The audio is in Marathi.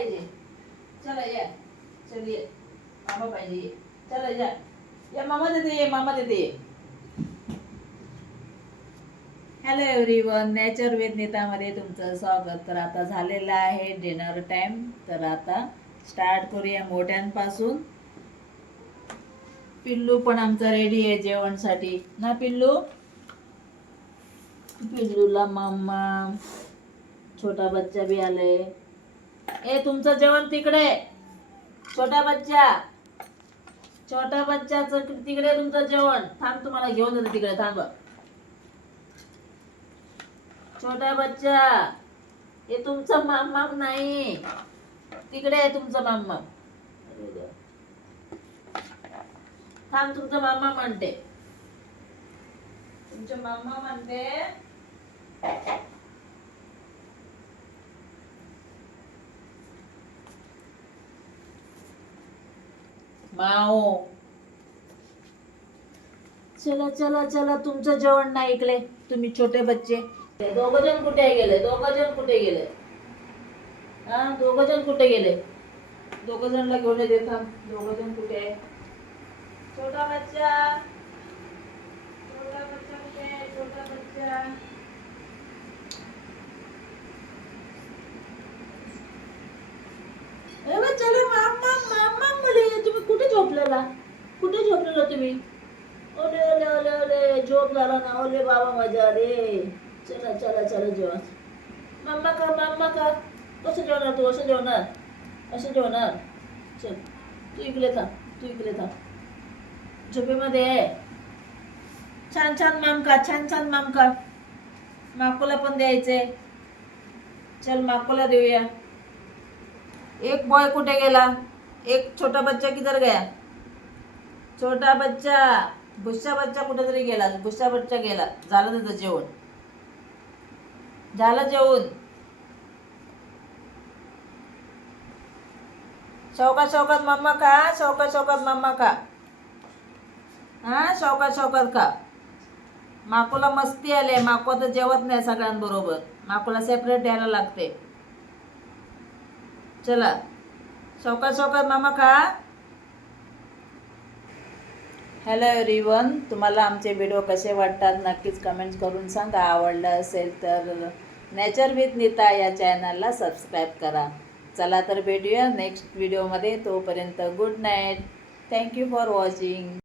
पाहिजे. चला या. चल ये. मामा पाहिजे ये. चला या. या मामा देते ये. मामा देते ये. हॅलो एव्हरीवन, नेचर विथ नीतामध्ये तुमचं स्वागत. तर आता झालेलं आहे डिनर टाइम. तर आता स्टार्ट करूया मोठ्यांपासून. पिल्लू पण आमचा रेडी आहे जेवणसाठी ना. पिल्लूला मम्मा, छोटा बच्चा भी आले. ए तुमचं जेवण तिकडे. छोटा बच्चाचं तिकडे तुमचं जेवण. थांब, तुम्हाला घेऊन येते तिकडे. थांब. छोटा बच्चा, हे तुमचं मामा नाही, तिकडे आहे तुमचं मामा. थांब, तुमचं मामा म्हणते. तुमचे मामा म्हणते. माओ. चला चला चला, तुमचं जेवण नाही इकडे. तुम्ही छोटे बच्चे. दोघं जण कुठे गेले? हा, दोघं जण कुठे गेले? दोघं जणला घेऊन येते. थांब, दोघं जण कुठे आहे? छोटा बच्चा कुठे आहे? छोटा बच्चा. चला मामा, मामा मुली, तुम्ही कुठे झोपलेला तुम्ही? ओले ओले ओले ओले, झोप झाला ना. ओले बाबा माझा रे. चला चला चला जेवण. मम्मा का कसं जेवणार तू? असं जेवणार. चल, तू इकडे थांब. झोपेमध्ये आहे. छान छान मामका. माकोला पण द्यायचे. चल, माकोला देऊया. एक बॉय कुठे गेला? एक छोटा बच्चा किधर गया? छोटा बच्चा, भुस्सा बच्चा कुठेतरी गेला. भुस्सा बच्चा गेला. झालं त्याचं जेवण. शौकात मम्मा का. हा, शौकात का. माकोला मस्ती आले. माको तर जेवत नाही सगळ्यांबरोबर. माकोला सेपरेट द्यायला लागते. चला, शौकात मामा का. हॅलो एव्हरीवन, तुम्हाला आमचे व्हिडिओ कसे वाटतात नक्कीच कमेंट्स करून सांगा. आवडलं असेल तर नेचर विथ नीता या चॅनलला सबस्क्राईब करा. चला तर भेटूया नेक्स्ट व्हिडिओमध्ये. तोपर्यंत good night. Thank you for watching.